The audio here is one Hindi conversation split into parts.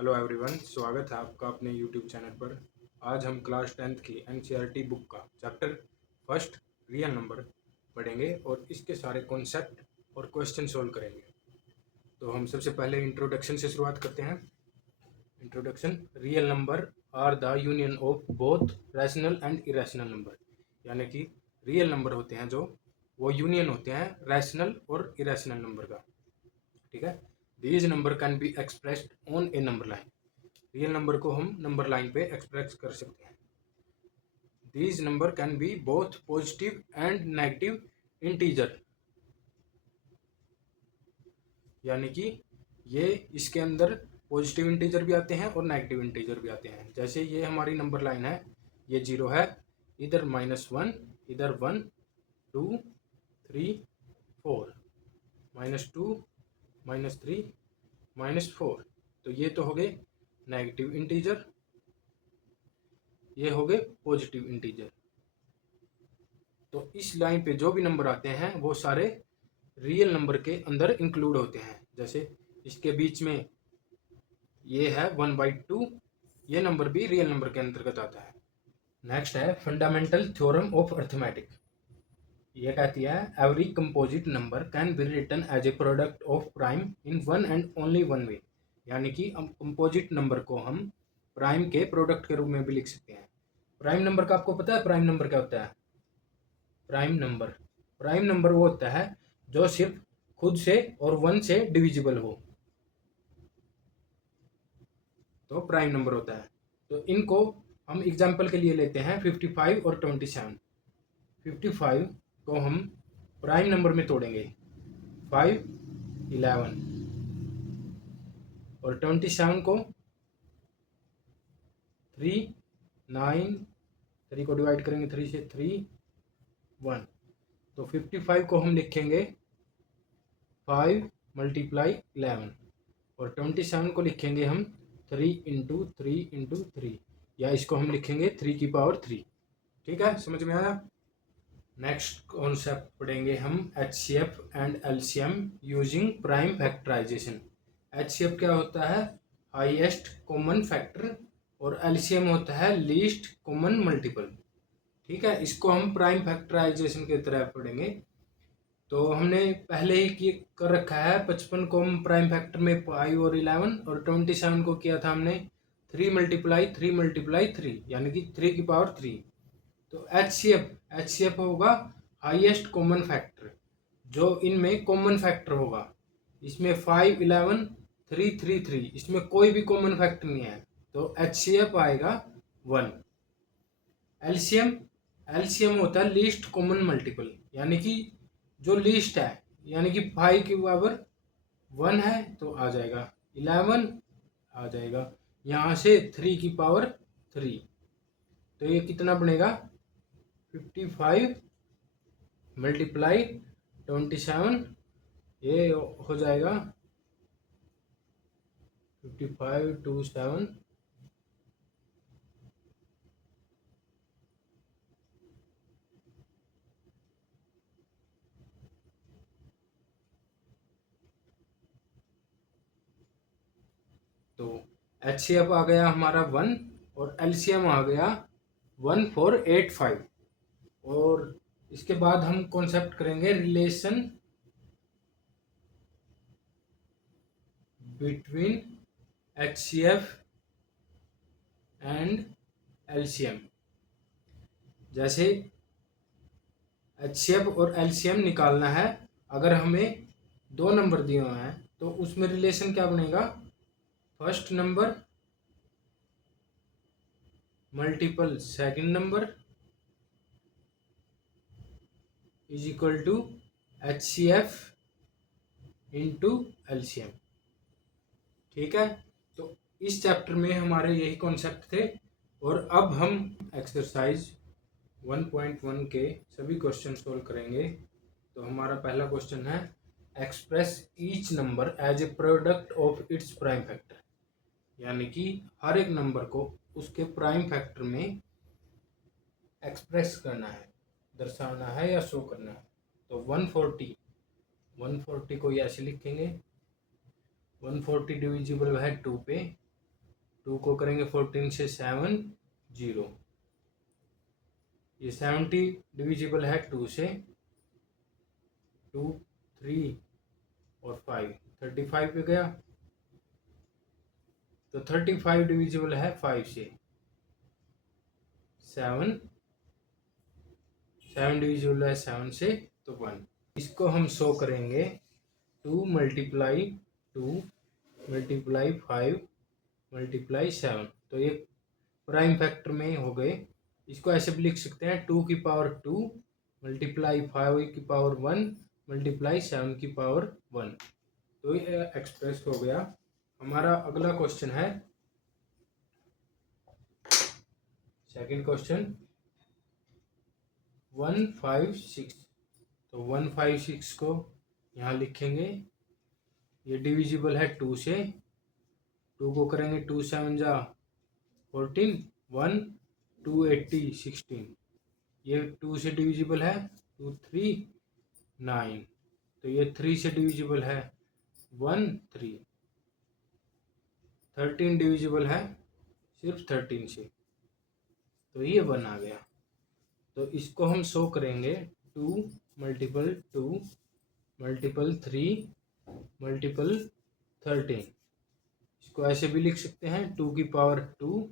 हेलो एवरीवन, स्वागत है आपका अपने यूट्यूब चैनल पर। आज हम क्लास 10th की एनसीईआरटी बुक का चैप्टर फर्स्ट रियल नंबर पढ़ेंगे और इसके सारे कॉन्सेप्ट और क्वेश्चन सोल्व करेंगे। तो हम सबसे पहले इंट्रोडक्शन से शुरुआत करते हैं। Introduction. Real number are the union of both rational and irrational number, यानी कि रियल नंबर होते हैं जो वो यूनियन होते हैं रैशनल और इरेशनल नंबर का। ठीक है। These number can be expressed on A number line. Real number को हम नंबर लाइन पे एक्सप्रेस कर सकते हैं। These number can B both positive and negative integer, यानी कि ये इसके अंदर पॉजिटिव इंटीजर भी आते हैं और नेगेटिव इंटीजर भी आते हैं। जैसे ये हमारी नंबर लाइन है, ये 0 है, इधर -1, इधर 1 2 3 4, -2 -3 -4। तो ये तो हो गए नेगेटिव इंटीजर, ये हो गए पॉजिटिव इंटीजर। तो इस लाइन पे जो भी नंबर आते हैं वो सारे रियल नंबर के अंदर इंक्लूड होते हैं। जैसे इसके बीच में ये है 1/2, ये नंबर भी रियल नंबर के अंतर्गत आता है। नेक्स्ट है फंडामेंटल थ्योरम ऑफ अर्थमेटिक। ये कहती है every composite number can be written as a product of prime in one and only one way, यानी कि कंपोजिट नंबर को हम प्राइम के प्रोडक्ट के रूप में भी लिख सकते हैं। प्राइम नंबर का आपको पता है प्राइम नंबर क्या होता है? प्राइम नंबर वो होता है जो सिर्फ खुद से और 1 से डिविजिबल हो, तो प्राइम नंबर होता है। तो इनको हम एग्जाम्पल के लिए लेते हैं 55 और 27। 55 को हम प्राइम नंबर में तोड़ेंगे 5 11, और 27 को 3 9, 3 को डिवाइड करेंगे 3 से 3 1। तो 55 को हम लिखेंगे 5 × 11, और 27 को लिखेंगे हम 3 × 3 × 3, या इसको हम लिखेंगे 3⁻3। ठीक है, समझ में आया? नेक्स्ट कॉन्सेप्ट पढ़ेंगे हम HCF and LCM using prime factorisation. HCF क्या होता है? हाईएस्ट कॉमन फैक्टर, और LCM होता है लीस्ट कॉमन मल्टीपल। ठीक है, इसको हम प्राइम फैक्टराइजेशन की तरह पढ़ेंगे। तो हमने पहले ही कर रखा है 55 को हम प्राइम फैक्टर में 5 और 11, और 27 को किया था हमने 3 × 3 × 3, यानी कि 3⁻3। तो HCF होगा हाईएस्ट कॉमन फैक्टर, जो इनमें कॉमन फैक्टर होगा। इसमें 5 11 3 3 3, इसमें कोई भी कॉमन फैक्टर नहीं है, तो HCF आएगा 1। एलसीएम होता है लीस्ट कॉमन मल्टीपल, यानी कि जो लीस्ट है, यानी कि 5⁻1 है तो आ जाएगा 11, आ जाएगा यहाँ से 3⁻3। तो ये कितना बनेगा? 55 × 27, ये हो जाएगा 55 2 7, तो HCF आ गया हमारा 1, और LCM आ गया 1485। और इसके बाद हम कॉन्सेप्ट करेंगे relation between HCF and LCM। जैसे HCF और LCM निकालना है, अगर हमें 2 नंबर दिए हुए हैं तो उसमें रिलेशन क्या बनेगा? First number multiple second number is equal to HCF into LCM। ठीक है, तो इस चैप्टर में हमारे यही कॉन्सेप्ट थे। और अब हम एक्सरसाइज 1.1 के सभी क्वेश्चन सोल्व करेंगे। तो हमारा पहला क्वेश्चन है express each number as a product of its prime factor, यानी कि हर एक नंबर को उसके प्राइम फैक्टर में एक्सप्रेस करना है, दर्शाना है या शो करना है। तो 140 को ऐसे लिखेंगे, 140 डिविजिबल है 2 पे, 2 को करेंगे 14 से 7 0। ये 70 डिविजिबल है 2 से, 2 3 और 5 35 पे गया। तो 35 डिविजिबल है 5 से, 7 डिविजिबल है 7 से, तो 1। इसको हम शो करेंगे 2 मल्टीप्लाई 2 मल्टीप्लाई 5 मल्टीप्लाई 7। तो ये प्राइम फैक्टर में हो गए। इसको ऐसे भी लिख सकते हैं 2 की पावर 2 मल्टीप्लाई 5 की पावर 1 मल्टीप्लाई 7 की पावर 1। तो ये एक्सप्रेस हो गया। हमारा अगला क्वेश्चन है सेकंड क्वेश्चन 156। तो 156 को यहाँ लिखेंगे। ये डिविजिबल है 2 से, 2 को करेंगे 2 7 जा 14 1 2 80 16। ये 2 से डिविजिबल है 2 3 9। तो ये 3 से डिविजिबल है 1 3। 13 डिविजिबल है सिर्फ 13 से, तो ये 1 आ गया। तो इसको हम शो करेंगे 2 मल्टीपल 2 मल्टीपल 3 मल्टीपल 13। इसको ऐसे भी लिख सकते हैं 2 की पावर 2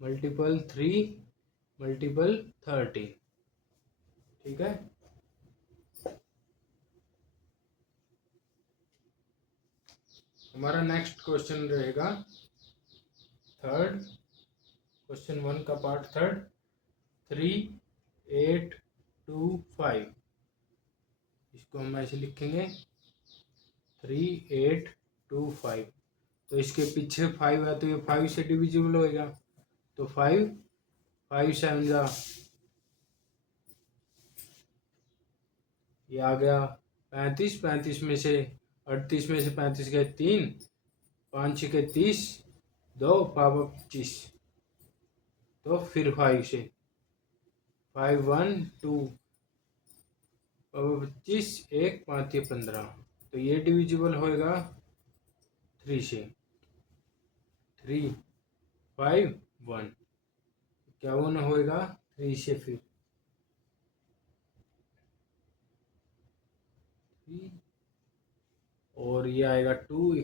मल्टीपल 3 मल्टीपल 13। ठीक है। हमारा नेक्स्ट क्वेश्चन रहेगा थर्ड, क्वेश्चन 1 का पार्ट थर्ड, 3 8 2 5। इसको हम ऐसे लिखेंगे 3 8 2 5। तो इसके पीछे 5 है तो ये 5 से डिविजिबल होएगा। तो 5 5 7 जा, ये आ गया 35। 35 में से 38 में से 35 गए 3, 5 6 के 30, 2 पावर 25। तो फिर 5 से 5 1 2 पावर 25 1 5 15। तो ये डिविजिबल होएगा 3 से, 3 5 1। क्या वो ना होएगा 3 से फिर 3, और ये आएगा 2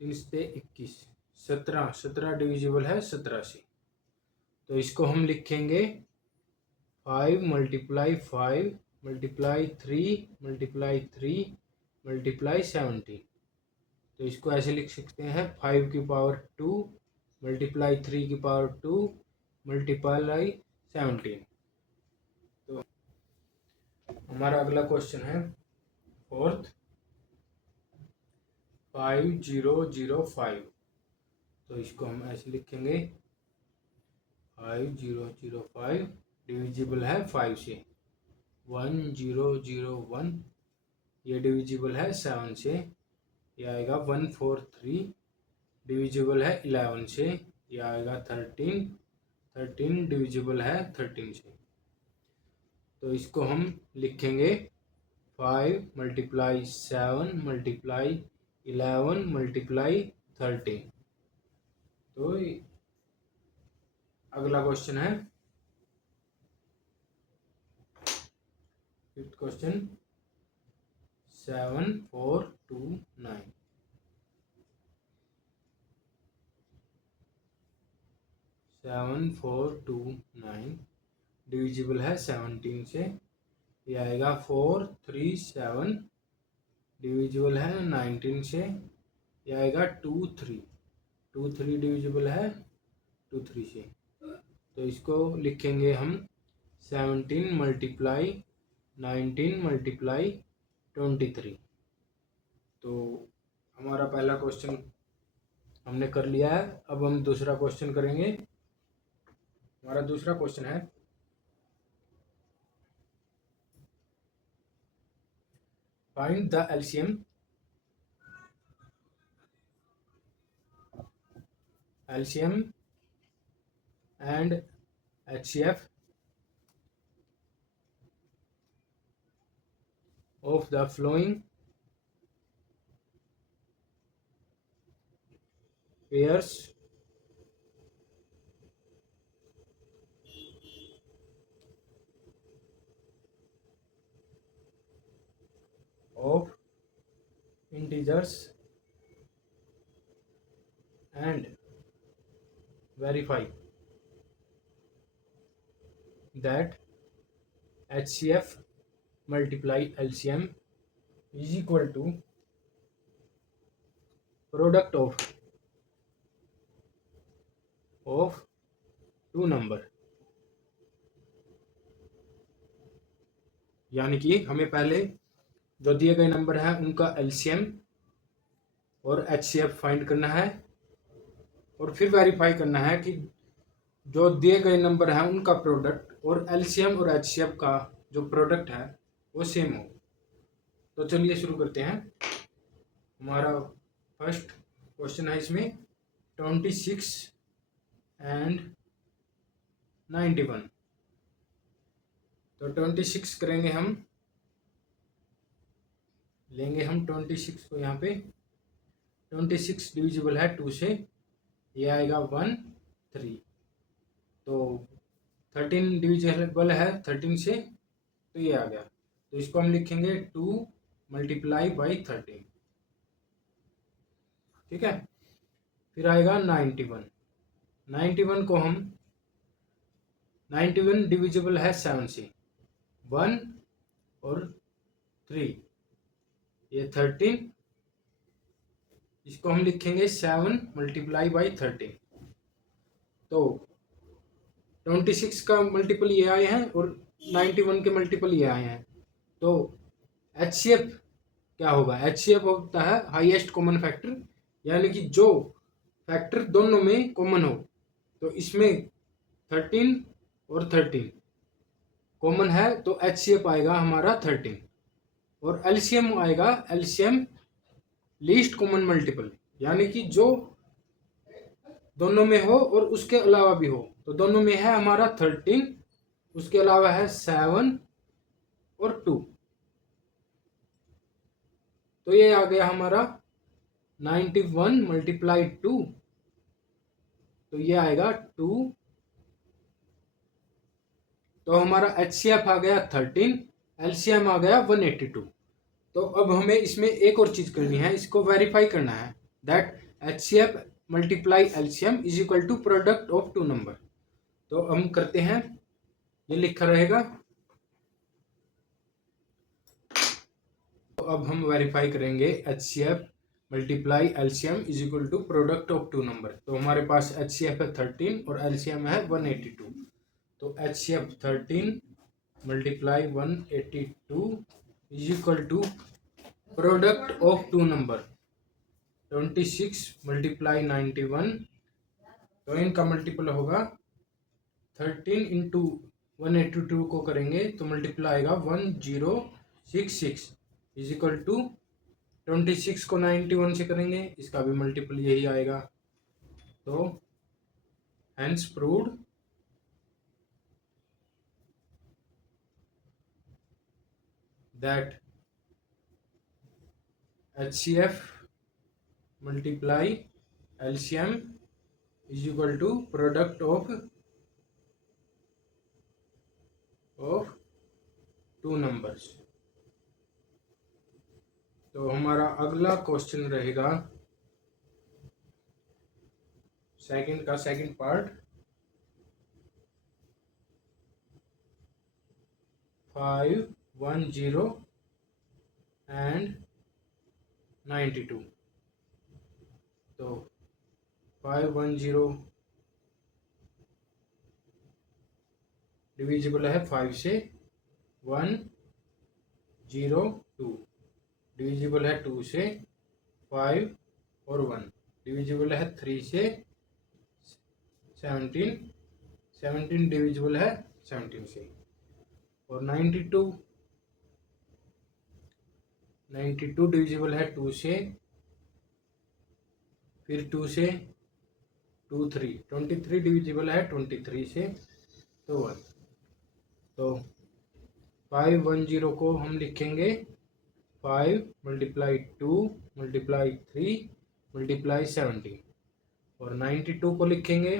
3 से 21 17। 17 डिविजिबल है 17 से। तो इसको हम लिखेंगे 5 मल्टीप्लाई 5 मल्टीप्लाई 3 मल्टीप्लाई 3 मल्टीप्लाई 17। तो इसको ऐसे लिख सकते हैं 5 की पावर 2 मल्टीप्लाई 3 की पावर 2 मल्टीप्लाई 17। तो हमारा अगला क्वेश्चन है फोर्थ 5005। तो इसको हम ऐसे लिखेंगे 5005 डिविजिबल है 5 से, 1001। ये डिविजिबल है 7 से, ये आएगा 143। डिविजिबल है 11 से, ये आएगा 13। 13 डिविजिबल है 13 से। तो इसको हम लिखेंगे 5 मल्टीप्लाई 7 मल्टीप्लाई 11 मल्टीप्लाई 13। तो अगला क्वेश्चन है फिफ्थ क्वेश्चन 7429। 7429 डिविजिबल है 17 से, ये आएगा 437। डिविजिबल है 19 से, ये आएगा 23। 23 डिविजिबल है 23 से। तो इसको लिखेंगे हम 17 मल्टीप्लाई 19 मल्टीप्लाई 23। तो हमारा पहला क्वेश्चन हमने कर लिया है। अब हम दूसरा क्वेश्चन करेंगे। हमारा दूसरा क्वेश्चन है find the LCM and HCF of the following pairs of integers and verify that HCF multiply LCM is equal to product of two number. यानी कि हमें पहले जो दिए गए नंबर है उनका एलसीएम और एचसीएफ फाइंड करना है और फिर वेरीफाई करना है कि जो दिए गए नंबर है उनका प्रोडक्ट और एलसीएम और एचसीएफ का जो प्रोडक्ट है वो सेम हो। तो चलिए शुरू करते हैं। हमारा फर्स्ट क्वेश्चन है इसमें 26 एंड 91। तो 26 करेंगे हम, लेंगे हम 26 को यहाँ पे 26 डिविजिबल है 2 से, ये आएगा 1 3। तो 13 डिविजिबल है 13 से, तो ये आ गया। तो इसको हम लिखेंगे 2 मल्टीप्लाई बाई 13, ठीक है। फिर आएगा 91। 91 को हम 91 डिविजिबल है 7 से, 1 और 3, ये 13। इसको हम लिखेंगे 7 मल्टीप्लाई बाई 13। तो 26 का मल्टीपल ये आए हैं और 91 के मल्टीपल ये आए हैं। तो HCF क्या होगा? HCF होता है हाईएस्ट कॉमन फैक्टर, यानी कि जो फैक्टर दोनों में कॉमन हो। तो इसमें 13 और 13 कॉमन है, तो HCF आएगा हमारा 13 और LCM आएगा LCM लीस्ट कॉमन मल्टीपल, यानी कि जो दोनों में हो और उसके अलावा भी हो। तो दोनों में है हमारा 13, उसके अलावा है 7 और 2। तो ये आ गया हमारा 91 मल्टीप्लाई 2, तो ये आएगा 2। तो हमारा HCF आ गया 13, LCM आ गया 182। तो अब हमें इसमें एक और चीज करनी है, इसको वेरीफाई करना है that HCF multiply LCM is equal to product of two number. तो हम करते हैं, ये लिखा रहेगा। तो अब हम वेरीफाई करेंगे HCF multiply LCM is equal to product of two number. तो हमारे पास HCF है 13 और LCM है 182। तो HCF 13 multiply 182 is equal to product of two number 26 multiply 91। तो इनका मल्टीपल होगा 13 इंटू 182 को करेंगे तो मल्टीपल आएगा 1066 इज इक्वल टू 26 को 91 से करेंगे, इसका भी मल्टीपल यही आएगा। तो hence proved that HCF multiply LCM is equal to product of two numbers. तो हमारा अगला क्वेश्चन रहेगा सेकंड का सेकंड पार्ट, 510 एंड 92। तो 510 डिविजिबल है 5 से, 102 डिविजिबल है 2 से, 5 और 1 डिविजिबल है 3 से, 17 डिविजिबल है 17 से। और 92 डिविजिबल है 2 से, फिर 2 से 2 3, 23 डिविजिबल है 23 से, तो 1। तो 510 को हम लिखेंगे 5 मल्टीप्लाई 2 मल्टीप्लाई 3 मल्टीप्लाई 17 और 92 को लिखेंगे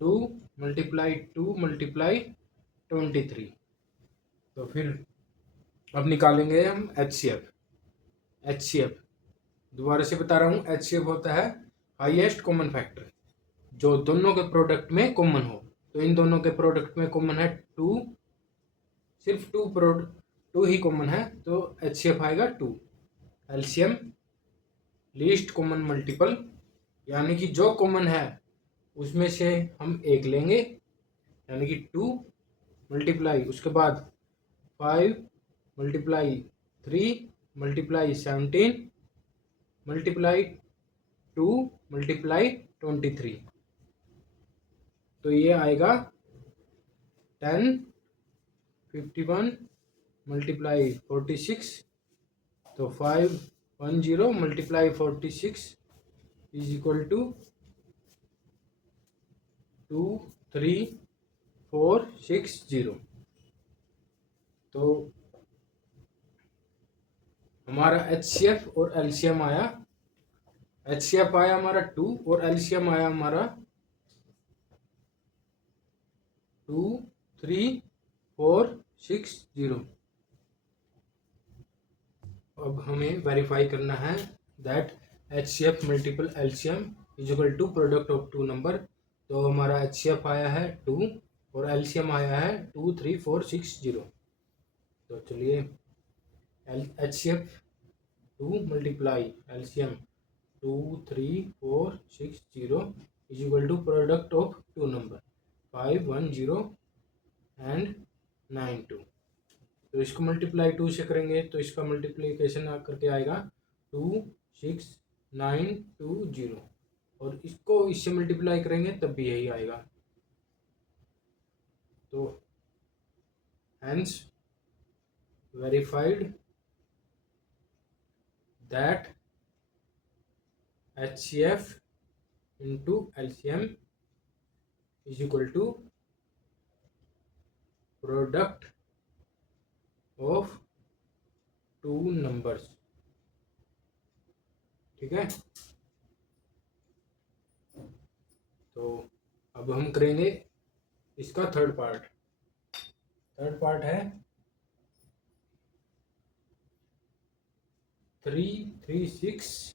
2 मल्टीप्लाई 2 मल्टीप्लाई 23। तो फिर अब निकालेंगे हम HCF। HCF, दोबारा से बता रहा हूँ, HCF होता है हाईएस्ट कॉमन फैक्टर, जो दोनों के प्रोडक्ट में कॉमन हो। तो इन दोनों के प्रोडक्ट में कॉमन है 2, सिर्फ टू ही कॉमन है, तो HCF आएगा 2। एलसीएम लीस्ट कॉमन मल्टीपल, यानी कि जो कॉमन है उसमें से हम एक लेंगे, यानी कि 2 मल्टीप्लाई उसके बाद 5 मल्टीप्लाई 3 मल्टीप्लाई 17 मल्टीप्लाई 2 मल्टीप्लाई 23, तो ये आएगा 10 51 मल्टीप्लाई 46, तो 510 मल्टीप्लाई 46 इज इक्वल टू 23460। तो हमारा HCF और LCM आया, HCF आया हमारा 2 और LCM आया हमारा 23460। अब हमें वेरीफाई करना है that HCF multiple LCM is equal to product of two number. तो हमारा HCF आया है 2 और LCM आया है 23460। तो चलिए HCF 2 multiply LCM 23460 is equal to product of two number 510 and 92। तो इसको मल्टीप्लाई 2 से करेंगे तो इसका मल्टीप्लीकेशन करके आएगा 26920, और इसको इससे मल्टीप्लाई करेंगे तब भी यही आएगा। तो hence verified that HCF into LCM is equal to product of two numbers. ठीक है, तो अब हम करेंगे इसका थर्ड पार्ट है 336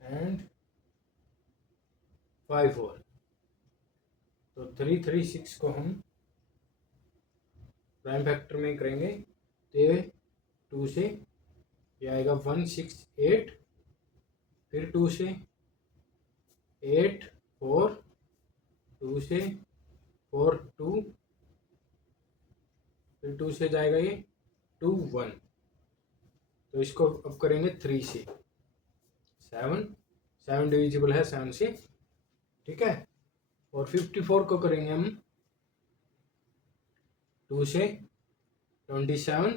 एंड 54। तो 336 को हम प्राइम फैक्टर में करेंगे तो 2 से ये आएगा 168, फिर 2 से 8 4, 2 से 4 2, फिर 2 से जाएगा ये 2 1। तो इसको अब करेंगे 3 से 7 डिविजिबल है 7 से। ठीक है, और 54 को करेंगे हम 2 से 27,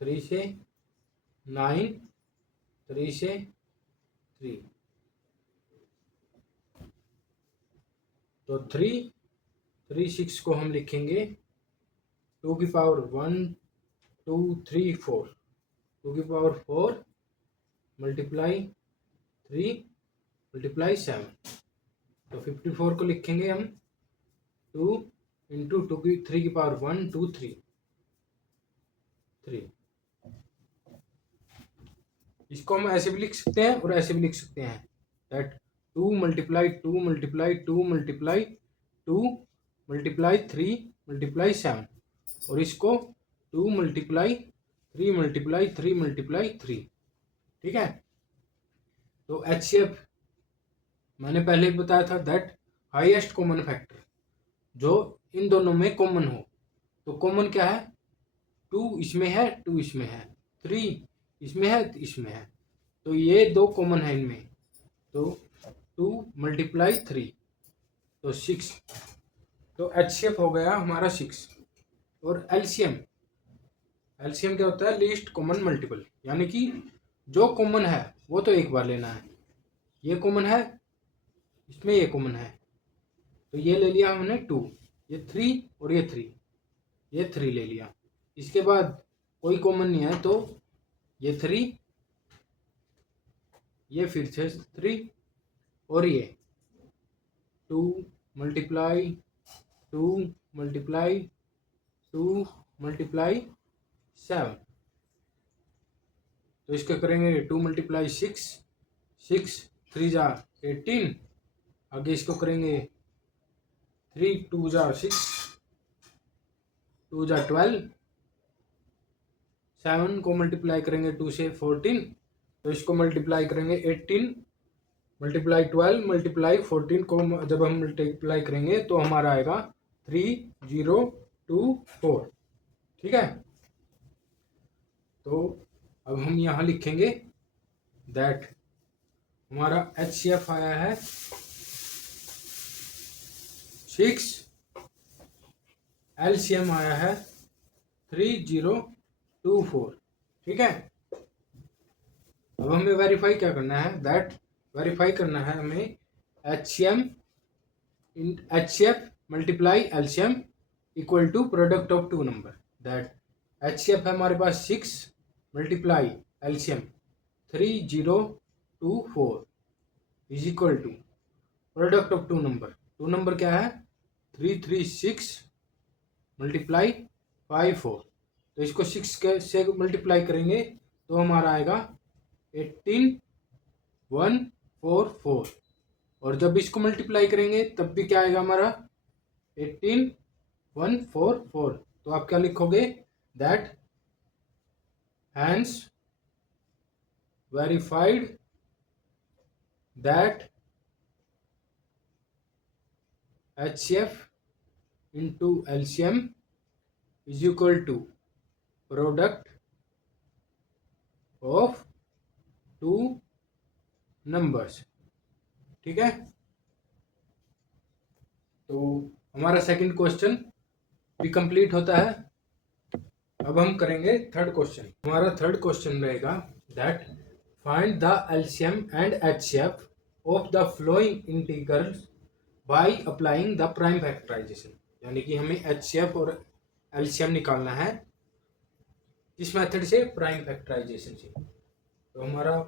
3 से 9, 3 से 3। तो 336 को हम लिखेंगे 2 की पावर 1 2 3 4, 2 की पावर 4 मल्टीप्लाई 3 मल्टीप्लाई 7। तो 54 को लिखेंगे हम 2 इंटू 3 की पावर 1 2 3 3। इसको हम ऐसे भी लिख सकते हैं और ऐसे भी लिख सकते हैं that 2 multiply 2 multiply 2 multiply 2 multiply 3 multiply 7, और इसको 2 मल्टीप्लाई 3 मल्टीप्लाई 3 मल्टीप्लाई 3। ठीक है, तो HCF मैंने पहले ही बताया था दैट हाईएस्ट कॉमन फैक्टर, जो इन दोनों में कॉमन हो। तो कॉमन क्या है, 2 इसमें है 2 इसमें है, 3 इसमें है इसमें है, तो ये 2 कॉमन है इनमें। तो 2 मल्टीप्लाई 3 तो 6। तो HCF हो गया हमारा 6। और LCM क्या होता है, लीस्ट कॉमन मल्टीपल, यानी कि जो कॉमन है वो तो एक बार लेना है। ये कॉमन है, इसमें ये कॉमन है, तो ये ले लिया हमने 2, ये 3 और ये 3, ये 3 ले लिया। इसके बाद कोई कॉमन नहीं है तो ये 3, ये फिर से 3, और ये 2 मल्टीप्लाई 2 मल्टीप्लाई 2 मल्टीप्लाई 7। तो इसके करेंगे 2 × 6, 6 3 जा 18, आगे इसको करेंगे 3 2 जा 6, 2 जा 12, 7 को मल्टीप्लाई करेंगे 2 से 14, तो इसको मल्टीप्लाई करेंगे 18 मल्टीप्लाई 12 मल्टीप्लाई 14 को जब हम मल्टीप्लाई करेंगे तो हमारा आएगा 3024। ठीक है, तो अब हम यहाँ लिखेंगे दैट हमारा HCF आया है 6, LCM आया है 3024। ठीक है, अब हमें वेरीफाई क्या करना है, दैट वेरीफाई करना है हमें HCF multiply LCM equal to product of two number. That HCF है हमारे पास 6 multiply LCM 3024 is equal to product of two number. Two number क्या है 336 मल्टीप्लाई 54, तो इसको 6 से मल्टीप्लाई करेंगे तो हमारा आएगा 18144, और जब इसको मल्टीप्लाई करेंगे तब भी क्या आएगा हमारा 18144। तो आप क्या लिखोगे, that hence verified that HCF into LCM is equal to product of two numbers. ठीक है, तो हमारा सेकंड क्वेश्चन भी कंप्लीट होता है। अब हम करेंगे थर्ड क्वेश्चन। हमारा थर्ड क्वेश्चन रहेगा that find the LCM and HCF of the following integrals by applying the prime factorisation. यानी कि हमें HCF और LCM निकालना है इस मेथड से, प्राइम फैक्टराइजेशन से। तो हमारा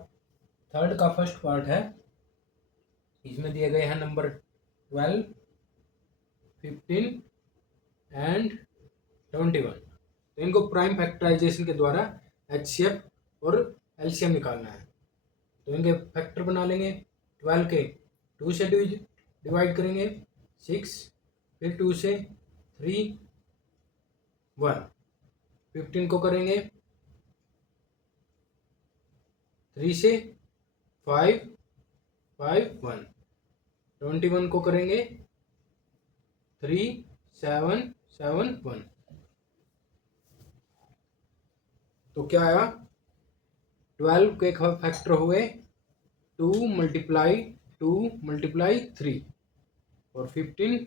थर्ड का फर्स्ट पार्ट है, इसमें दिए गए हैं नंबर 12, 15 एंड 21। तो इनको प्राइम फैक्टराइजेशन के द्वारा HCF और LCM निकालना है। तो इनके फैक्टर बना लेंगे। 12 के 2 से डिवाइड करेंगे 6, फिर 2 से 3 1, 15 को करेंगे 3 से 5 5 1, 21 को करेंगे 3 7 7 1। तो क्या आया, 12 के फैक्टर हुए 2 × 3, और 15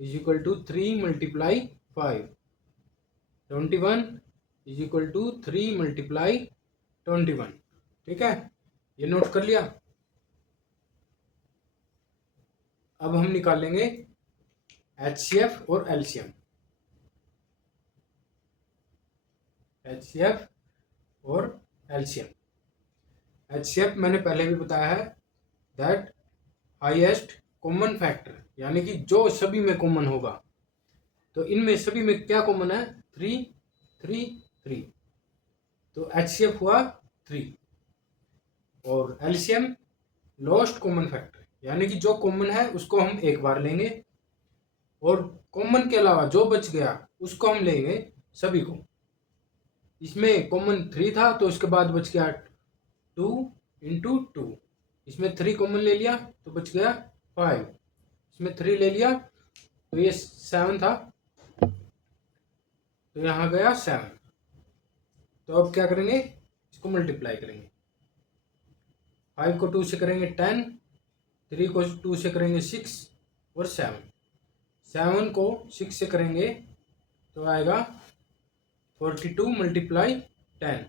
is equal to 3 × 5, 21 is equal to 3 × 21। ठीक है, ये नोट कर लिया। अब हम निकालेंगे HCF और LCM। HCF और LCM। HCF मैंने पहले भी बताया है दैट हाईएस्ट कॉमन फैक्टर, यानी कि जो सभी में कॉमन होगा। तो इनमें सभी में क्या कॉमन है, 3 3 3, तो HCF हुआ 3, और LCM लोएस्ट कॉमन फैक्टर, यानी कि जो कॉमन है उसको हम एक बार लेंगे, और कॉमन के अलावा जो बच गया उसको हम लेंगे सभी को। इसमें कॉमन 3 था तो उसके बाद बच गया 2 × 2, इसमें 3 कॉमन ले लिया तो बच गया 5, इसमें 3 ले लिया तो ये 7 था, तो यहाँ गया 7। तो अब क्या करेंगे, इसको मल्टीप्लाई करेंगे। 5 को 2 से करेंगे 10, 3 को 2 से करेंगे 6, और 7 को 6 से करेंगे तो आएगा 42 × 10,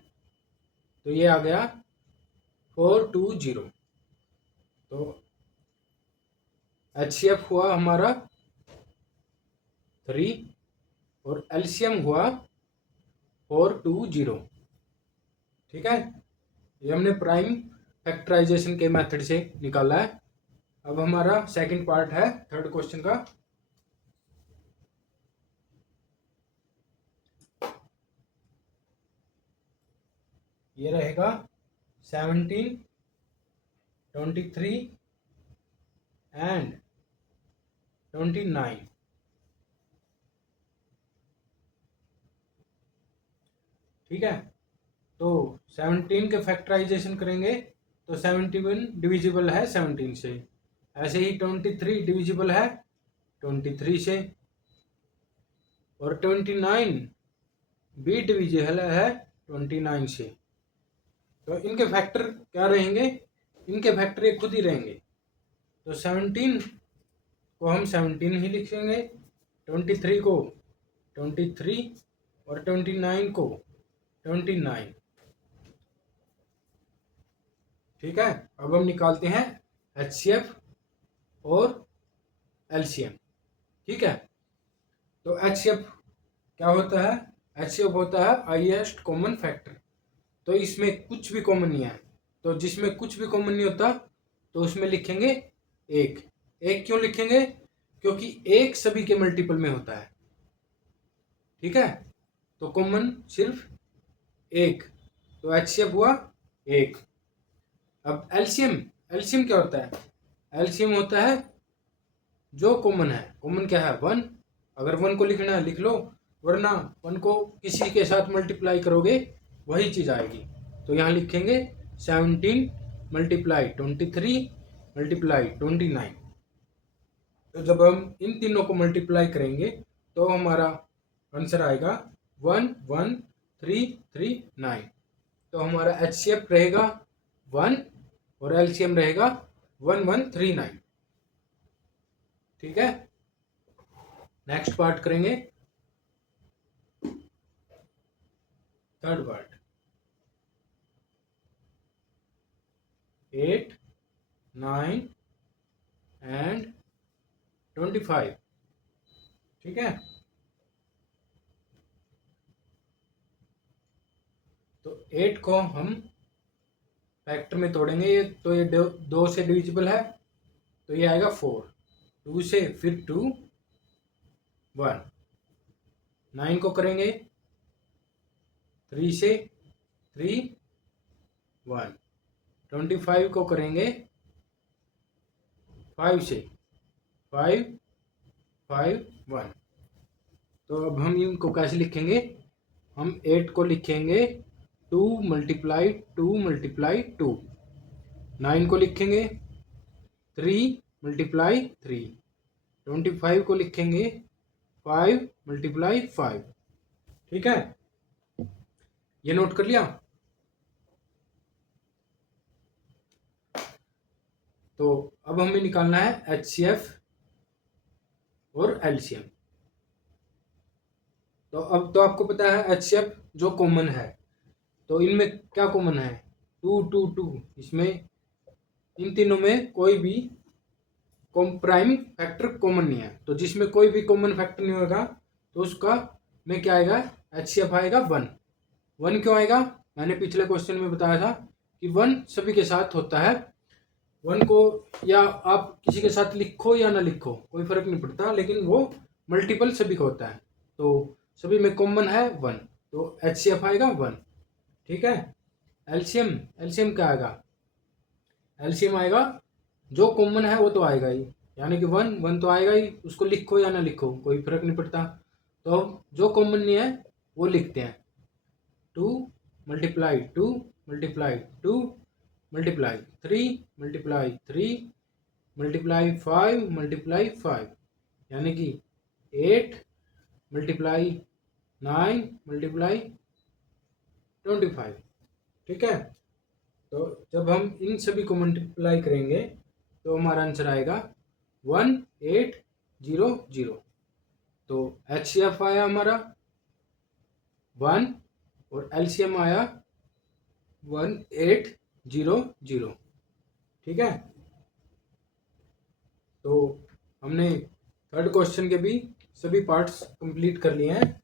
तो ये आ गया 420। तो HCF हुआ हमारा 3 और LCM हुआ 420। ठीक है, ये हमने प्राइम फैक्टराइजेशन के मेथड से निकाला है। अब हमारा सेकंड पार्ट है थर्ड क्वेश्चन का। ये रहेगा 17, 23 एंड 29। ठीक है, तो 17 के फैक्टराइजेशन करेंगे तो 71 डिविजिबल है 17 से। ऐसे ही 23 डिविजिबल है 23 से, और 29 भी डिविजिबल है 29 से। तो इनके फैक्टर क्या रहेंगे, इनके फैक्टर ये खुद ही रहेंगे। तो 17 को हम 17 ही लिखेंगे, 23 को 23 और 29 को 29। ठीक है, अब हम निकालते हैं HCF और LCM। ठीक है, तो HCF क्या होता है, HCF होता है हाईएस्ट कॉमन फैक्टर। तो इसमें कुछ भी कॉमन नहीं है, तो जिसमें कुछ भी कॉमन नहीं होता तो उसमें लिखेंगे एक। एक क्यों लिखेंगे, क्योंकि एक सभी के मल्टीपल में होता है। ठीक है, तो कॉमन सिर्फ एक, तो HCF हुआ एक। अब एलसीएम, एलसीएम क्या होता है, एलसीएम होता है जो कॉमन है। कॉमन क्या है, 1। अगर 1 को लिखना है लिख लो, वरना 1 को किसी के साथ मल्टीप्लाई करोगे वही चीज़ आएगी। तो यहाँ लिखेंगे 17 मल्टीप्लाई 23 मल्टीप्लाई 29। तो जब हम इन तीनों को मल्टीप्लाई करेंगे तो हमारा आंसर आएगा 11339। तो हमारा HCF रहेगा 1 और LCM रहेगा 1139। ठीक है, नेक्स्ट पार्ट करेंगे, थर्ड पार्ट। 8, 9 एंड 25। ठीक है, तो 8 को हम फैक्टर में तोड़ेंगे, तो ये 2 से डिविजिबल है, तो ये आएगा 4। 2 से फिर 2 1। 9 को करेंगे 3 से 3 1। 25 को करेंगे 5 से 5 5 1। तो अब हम इनको कैसे लिखेंगे, हम 8 को लिखेंगे 2 मल्टीप्लाई 2 मल्टीप्लाई 2। 9 को लिखेंगे 3 मल्टीप्लाई 3। 25 को लिखेंगे 5 मल्टीप्लाई 5। ठीक है, ये नोट कर लिया। तो अब हमें निकालना है HCF और LCM। तो अब तो आपको पता है HCF जो कॉमन है, तो इनमें क्या कॉमन है, 2 2 2। इसमें इन तीनों में कोई भी प्राइम फैक्टर कॉमन नहीं है, तो जिसमें कोई भी कॉमन फैक्टर नहीं होगा तो उसका में क्या आएगा, HCF आएगा 1। 1 क्यों आएगा, मैंने पिछले क्वेश्चन में बताया था कि 1 सभी के साथ होता है। 1 को या आप किसी के साथ लिखो या ना लिखो कोई फर्क नहीं पड़ता, लेकिन वो मल्टीपल सभी का होता है, तो सभी में कॉमन है 1, तो HCF आएगा 1। ठीक है, एलसीएम, एलसीएम क्या आएगा, एलसीएम आएगा जो कॉमन है वो तो आएगा ही, यानी कि 1 1 तो आएगा ही, उसको लिखो या ना लिखो कोई फर्क नहीं पड़ता। तो जो कॉमन नहीं है वो लिखते हैं, 2 multiply 2 multiply 2 multiply 3 multiply 3 multiply 5 multiply 5, यानी कि 8 मल्टीप्लाई 9 मल्टीप्लाई 25। ठीक है, तो जब हम इन सभी को मल्टीप्लाई करेंगे तो हमारा आंसर आएगा 1800। तो HCF आया हमारा 1 और LCM आया 1800। ठीक है, तो हमने थर्ड क्वेश्चन के भी सभी पार्ट्स कंप्लीट कर लिए हैं।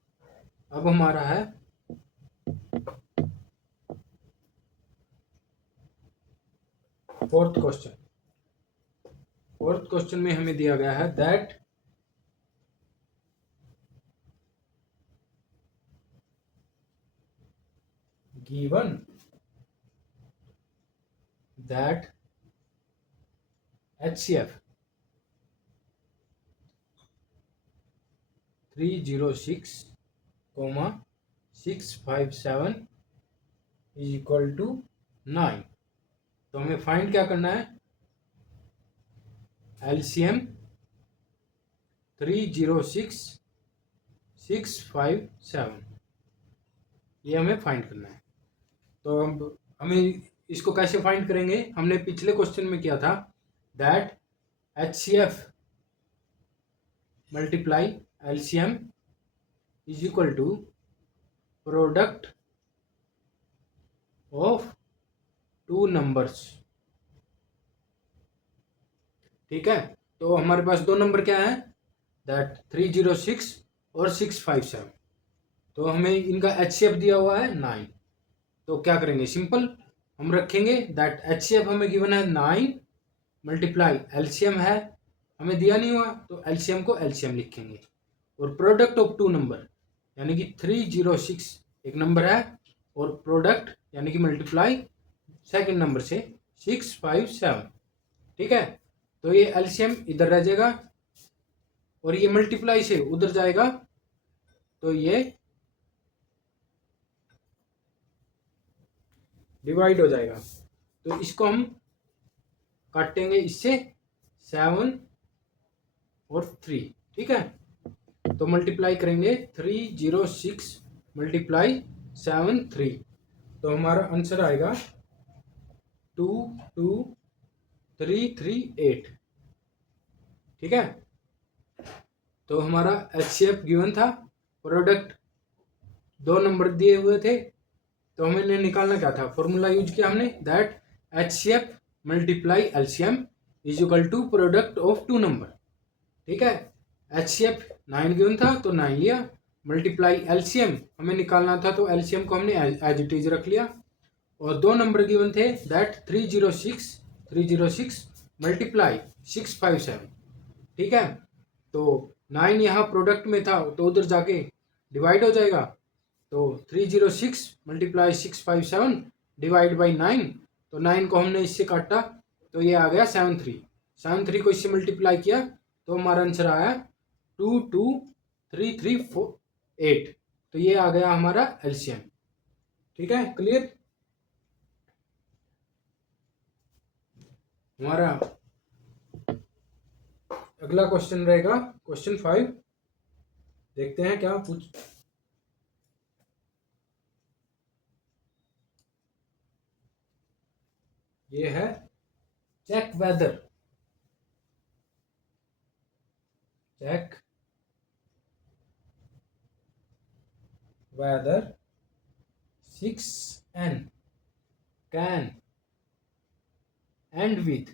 अब हमारा है फोर्थ क्वेश्चन। फोर्थ क्वेश्चन में हमें दिया गया है that given that HCF 306, 657 is equal to 9। तो हमें फाइंड क्या करना है, LCM 306 657, ये हमें फाइंड करना है। तो अब हमें इसको कैसे फाइंड करेंगे, हमने पिछले क्वेश्चन में किया था that HCF multiply LCM is equal to product of two numbers. ठीक है, तो हमारे पास दो नंबर क्या है, दैट 306 और 657। तो हमें इनका HCF दिया हुआ है 9। तो क्या करेंगे, सिंपल हम रखेंगे दैट HCF हमें गिवन है 9 मल्टीप्लाई LCM है हमें दिया नहीं हुआ, तो LCM को LCM लिखेंगे और प्रोडक्ट ऑफ टू नंबर यानी कि 306 एक नंबर है और प्रोडक्ट यानी कि मल्टीप्लाई सेकंड नंबर से 657। ठीक है, तो ये LCM इधर रह जाएगा और ये मल्टीप्लाई से उधर जाएगा, तो ये डिवाइड हो जाएगा। तो इसको हम काटेंगे इससे 7 और 3। ठीक है, तो मल्टीप्लाई करेंगे 306 मल्टीप्लाई 7 3, तो हमारा आंसर आएगा 22338। ठीक है, तो हमारा HCF गिवन था, प्रोडक्ट दो नंबर दिए हुए थे, तो हमें निकालना क्या था, फॉर्मूला यूज किया हमने that HCF multiply LCM is equal to product of two number. ठीक है, HCF 9 गिवन था तो 9 लिया, मल्टीप्लाई LCM हमें निकालना था तो LCM को हमने एज इट इज रख लिया, और दो नंबर गिवन थे दैट 306 मल्टीप्लाई 657। ठीक है, तो 9 यहाँ प्रोडक्ट में था तो उधर जाके डिवाइड हो जाएगा, तो 306 मल्टीप्लाई 657 डिवाइड बाई 9, तो 9 को हमने इससे काटा तो ये आ गया 7 3 को इससे मल्टीप्लाई किया तो हमारा आंसर आया 22338। तो ये आ गया हमारा LCM। ठीक है, क्लियर। हमारा अगला क्वेश्चन रहेगा क्वेश्चन 5, देखते हैं क्या पूछ। ये है check whether 6n can end with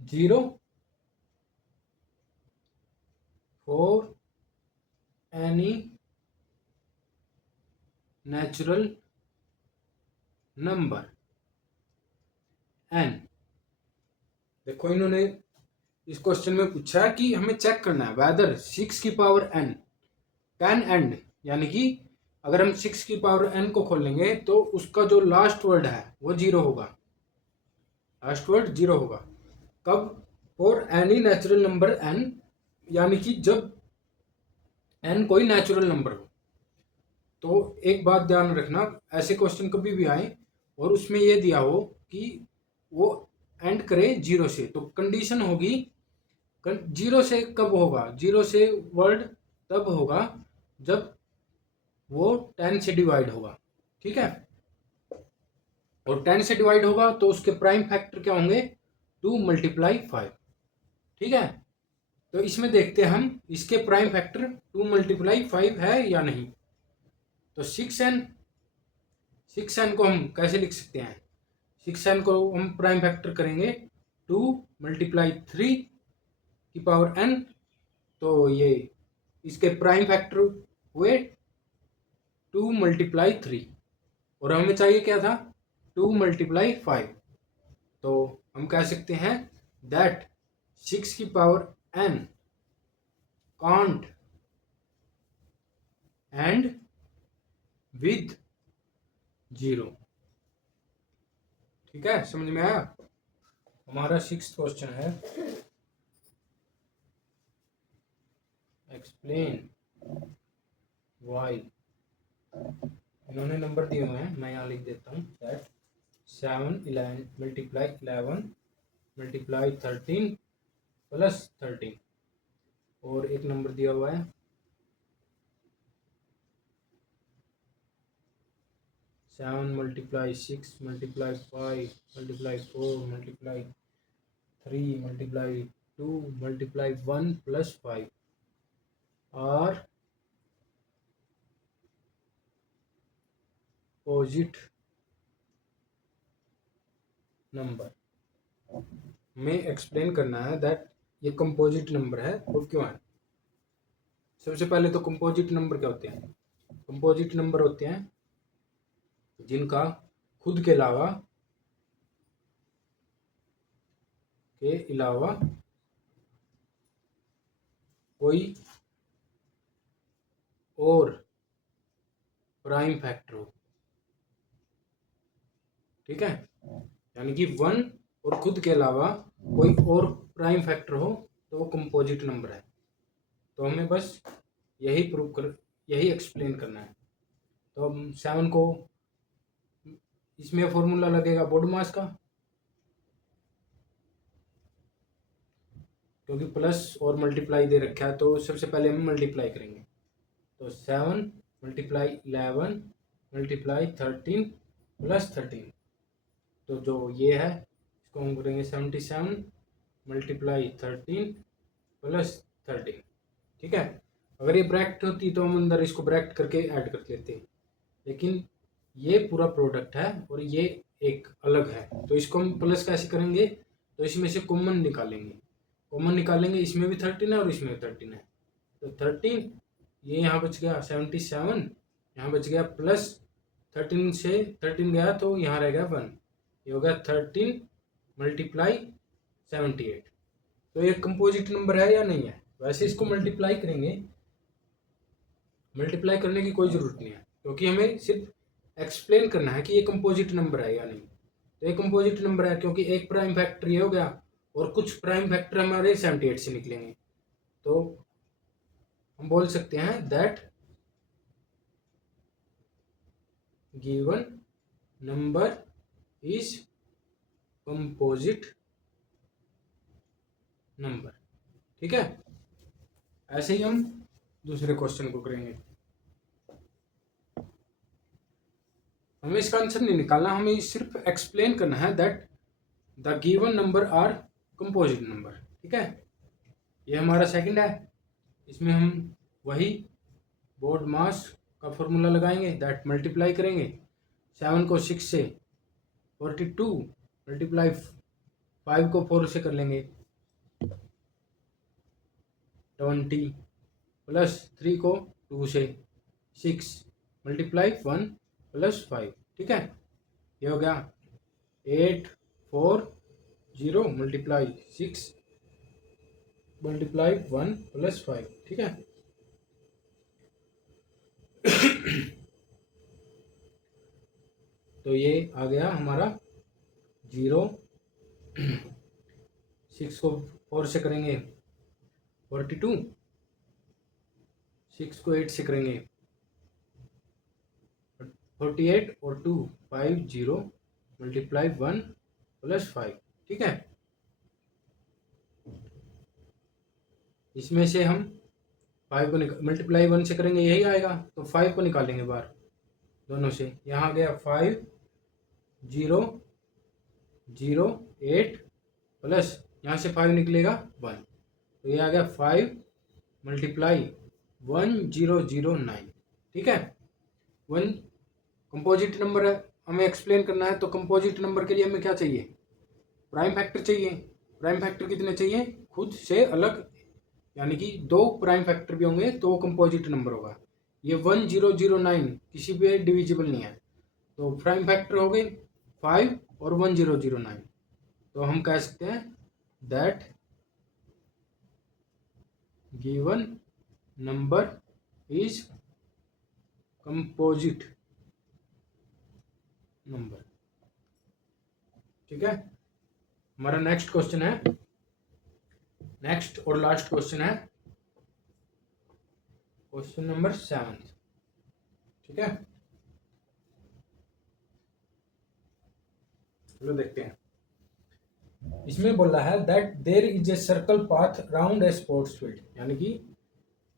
0 for any natural number n। देखो इन्होंने इस क्वेश्चन में पूछा है कि हमें चेक करना है वेदर 6 की पावर n कैन एंड, यानी कि अगर हम 6 की पावर n को खोलेंगे तो उसका जो लास्ट वर्ड है वो 0 होगा, लास्ट वर्ड 0 होगा। कब, for any natural number n, यानी कि जब n कोई नेचुरल नंबर हो। तो एक बात ध्यान रखना, ऐसे क्वेश्चन कभी भी आए और उसमें ये दिया हो कि वो एंड करे 0 से, तो कंडीशन होगी 0 से कब होगा, 0 से वर्ड तब होगा जब वो 10 से डिवाइड होगा। ठीक है, और 10 से डिवाइड होगा तो उसके प्राइम फैक्टर क्या होंगे, 2 मल्टीप्लाई 5। ठीक है, तो इसमें देखते हैं हम इसके प्राइम फैक्टर 2 मल्टीप्लाई 5 है या नहीं। तो 6n को हम कैसे लिख सकते हैं, 6n को हम प्राइम फैक्टर करेंगे 2 मल्टीप्लाई 3 की पावर n, तो ये इसके प्राइम फैक्टर हुए 2 मल्टीप्लाई 3, और हमें चाहिए क्या था 2 मल्टीप्लाई 5। तो हम कह सकते हैं दैट 6 की power n can't and with 0। ठीक है, समझ में आया? हमारा 6th क्वेश्चन है, एक्सप्लेन वाई। इन्होंने नंबर दिए हुए हैं, मैं यहाँ लिख देता हूँ दैट 7 11 मल्टीप्लाई 11 मल्टीप्लाई 13 प्लस 13, और एक नंबर दिया हुआ है 7 multiply 6 multiply 5 multiply 4 multiply 3 multiply 2 multiply 1 plus 5 और पोजिट नंबर में एक्सप्लेन करना है दैट ये कंपोजिट नंबर है और क्यों है। सबसे पहले तो कंपोजिट नंबर क्या होते हैं? कंपोजिट नंबर होते हैं जिनका खुद के अलावा कोई और प्राइम फैक्टर हो। ठीक है, यानी कि 1 और खुद के अलावा कोई और प्राइम फैक्टर हो तो वो कंपोजिट नंबर है। तो हमें बस यही एक्सप्लेन करना है। तो हम 7 को, इसमें फॉर्मूला लगेगा बोडमास का, क्योंकि प्लस और मल्टीप्लाई दे रखा है तो सबसे पहले हम मल्टीप्लाई करेंगे। तो 7 मल्टीप्लाई 11 मल्टीप्लाई 13 प्लस 13, तो जो ये है इसको हम करेंगे 77 मल्टीप्लाई 13 प्लस 13। ठीक है, अगर ये ब्रैकेट होती तो हम अंदर इसको ब्रैकेट करके ऐड कर लेते, लेकिन ये पूरा प्रोडक्ट है और ये एक अलग है, तो इसको हम प्लस कैसे करेंगे? तो इसमें से कॉमन निकालेंगे, इसमें भी 13 है और इसमें भी 13 है, तो 13 ये यहाँ बच गया 77, यहाँ बच गया प्लस 13 से 13 गया तो यहाँ रह गया 1, ये हो गया 13 मल्टीप्लाई 78। तो ये कंपोजिट नंबर है या नहीं है? वैसे इसको मल्टीप्लाई करेंगे, मल्टीप्लाई करने की कोई ज़रूरत नहीं है, क्योंकि हमें सिर्फ एक्सप्लेन करना है कि ये कंपोजिट नंबर है या नहीं। तो ये कंपोजिट नंबर है क्योंकि एक प्राइम फैक्टर ये हो गया और कुछ प्राइम फैक्टर हमारे 78 से निकलेंगे, तो हम बोल सकते हैं that given number is composite number. ठीक है, ऐसे ही हम दूसरे क्वेश्चन को करेंगे। हमें इसका आंसर नहीं निकालना, हमें सिर्फ एक्सप्लेन करना है that the given number are composite number. ठीक है, ये हमारा सेकंड है, इसमें हम वही बोर्ड मास का फॉर्मूला लगाएंगे, दैट मल्टीप्लाई करेंगे 7 को 6 से, 42 मल्टीप्लाई 5 को 4 से कर लेंगे 20 प्लस 3 को 2 से 6 मल्टीप्लाई 1 प्लस 5। ठीक है, ये हो गया 840 मल्टीप्लाई 6 मल्टीप्लाई 1 प्लस 5। ठीक है, तो ये आ गया हमारा 0, 6 को 4 से करेंगे 42, 6 को 8 से करेंगे 48 और 2 50 मल्टीप्लाई 1 प्लस 5। ठीक है, इसमें से हम 5 को मल्टीप्लाई 1 से करेंगे यही आएगा, तो 5 को निकालेंगे बाहर दोनों से, यहाँ गया 5 0 0 8 प्लस यहाँ से 5 निकलेगा 1, तो ये आ गया 5 मल्टीप्लाई 1009। ठीक है, 1 कंपोजिट नंबर है, हमें एक्सप्लेन करना है, तो कंपोजिट नंबर के लिए हमें क्या चाहिए? प्राइम फैक्टर चाहिए। प्राइम फैक्टर कितने चाहिए? खुद से अलग, यानी कि 2 प्राइम फैक्टर भी होंगे तो वो कंपोजिट नंबर होगा। ये 1009 किसी पे डिविजिबल नहीं है, तो प्राइम फैक्टर हो गए 5 और 1009, तो हम कह सकते हैं that given number is composite number. ठीक है, हमारा नेक्स्ट क्वेश्चन है, नेक्स्ट और लास्ट क्वेश्चन है क्वेश्चन नंबर 7। ठीक है, चलो देखते हैं। इसमें बोला है that there is a circle path round a sports field, यानी कि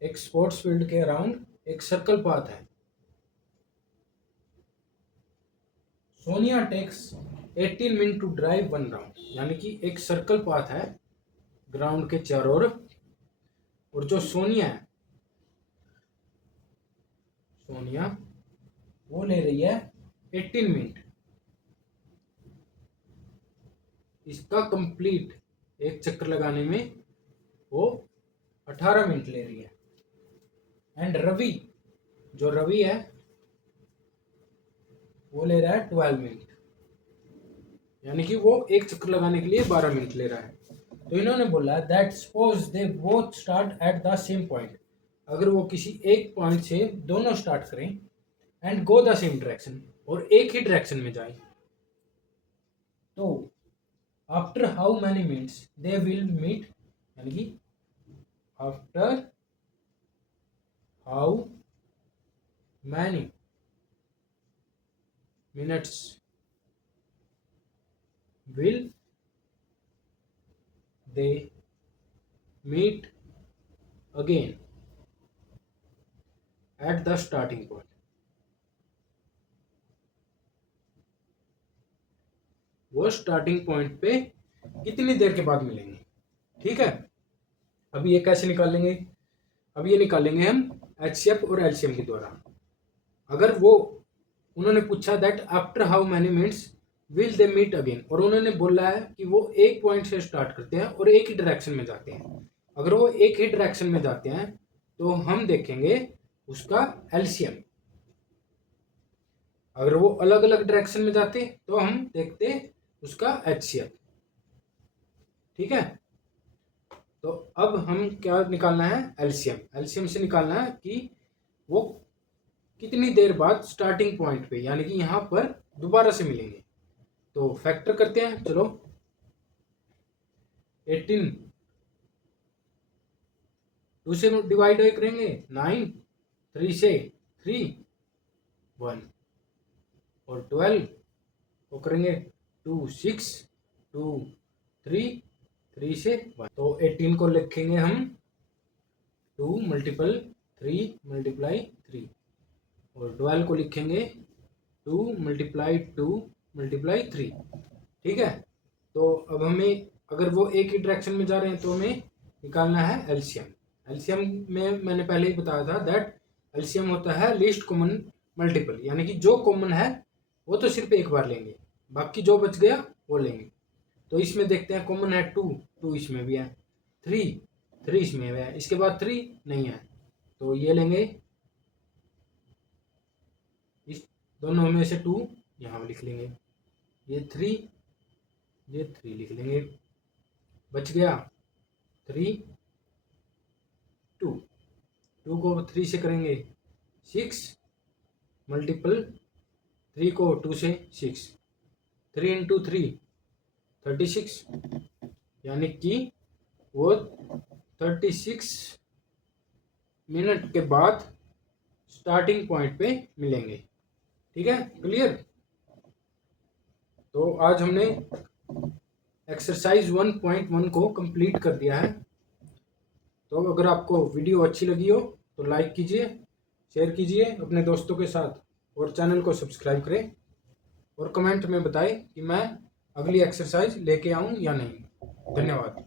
एक स्पोर्ट्स फील्ड के अराउंड एक सर्कल पाथ है। Sonia takes 18 minute to drive 1 round, यानी कि एक सर्कल पाथ है ग्राउंड के चारों ओर, और जो सोनिया है, सोनिया वो ले रही है 18 मिनट इसका कंप्लीट एक चक्कर लगाने में, वो 18 मिनट ले रही है। एंड रवि, जो रवि है वो ले रहा है 12 मिनट, यानी कि वो एक चक्कर लगाने के लिए 12 मिनट ले रहा है। तो इन्होंने बोला that suppose they both start at the same point, अगर वो किसी एक पॉइंट से दोनों स्टार्ट करें, and go the same direction, और एक ही डायरेक्शन में जाए, तो after how many minutes they will meet, यानी कि after how many minutes will they meet again at the starting point। वो स्टार्टिंग पॉइंट पे कितनी देर के बाद मिलेंगे। ठीक है, अभी ये कैसे निकालेंगे, अब ये निकालेंगे हम HCF और LCM के द्वारा। अगर वो उन्होंने पूछा that after how many minutes will they meet again, और उन्होंने बोला है कि वो एक पॉइंट से स्टार्ट करते हैं और एक ही डायरेक्शन में जाते हैं। अगर वो एक ही डायरेक्शन में जाते हैं तो हम देखेंगे उसका LCM। अगर वो अलग अलग डायरेक्शन में जाते तो हम देखते उसका HCF। ठीक है, तो अब हम क्या निकालना है, LCM से निकालना है कि वो कितनी देर बाद स्टार्टिंग पॉइंट पे, यानी कि यहाँ पर दोबारा से मिलेंगे। तो फैक्टर करते हैं, चलो 18 2 से डिवाइड करेंगे, 9 3 से 3 1, और 12 को करेंगे 2 6 2 3 3 से 1। तो 18 को लिखेंगे हम 2 मल्टीपल 3 मल्टीप्लाई 3, और 12 को लिखेंगे 2 मल्टीप्लाई 2 मल्टीप्लाई 3। ठीक है, तो अब हमें, अगर वो एक ही डायरेक्शन में जा रहे हैं तो हमें निकालना है LCM में मैंने पहले ही बताया था दैट LCM होता है लीस्ट कॉमन मल्टीपल, यानी कि जो कॉमन है वो तो सिर्फ एक बार लेंगे, बाकी जो बच गया वो लेंगे। तो इसमें देखते हैं, कॉमन है 2 इसमें भी है, 3 इसमें भी है, इसके बाद 3 नहीं है, तो ये लेंगे, इस दोनों में से 2 यहाँ लिख लेंगे, ये 3 लिख लेंगे, बच गया 3 2 को 3 से करेंगे 6 मल्टीपल 3 को 2 से 6, 3 इंटू 3 36, यानी कि वो 36 मिनट के बाद स्टार्टिंग पॉइंट पे मिलेंगे। ठीक है, क्लियर। तो आज हमने एक्सरसाइज 1.1 को कंप्लीट कर दिया है। तो अगर आपको वीडियो अच्छी लगी हो तो लाइक कीजिए, शेयर कीजिए अपने दोस्तों के साथ, और चैनल को सब्सक्राइब करें, और कमेंट में बताएं कि मैं अगली एक्सरसाइज लेके आऊं या नहीं। धन्यवाद।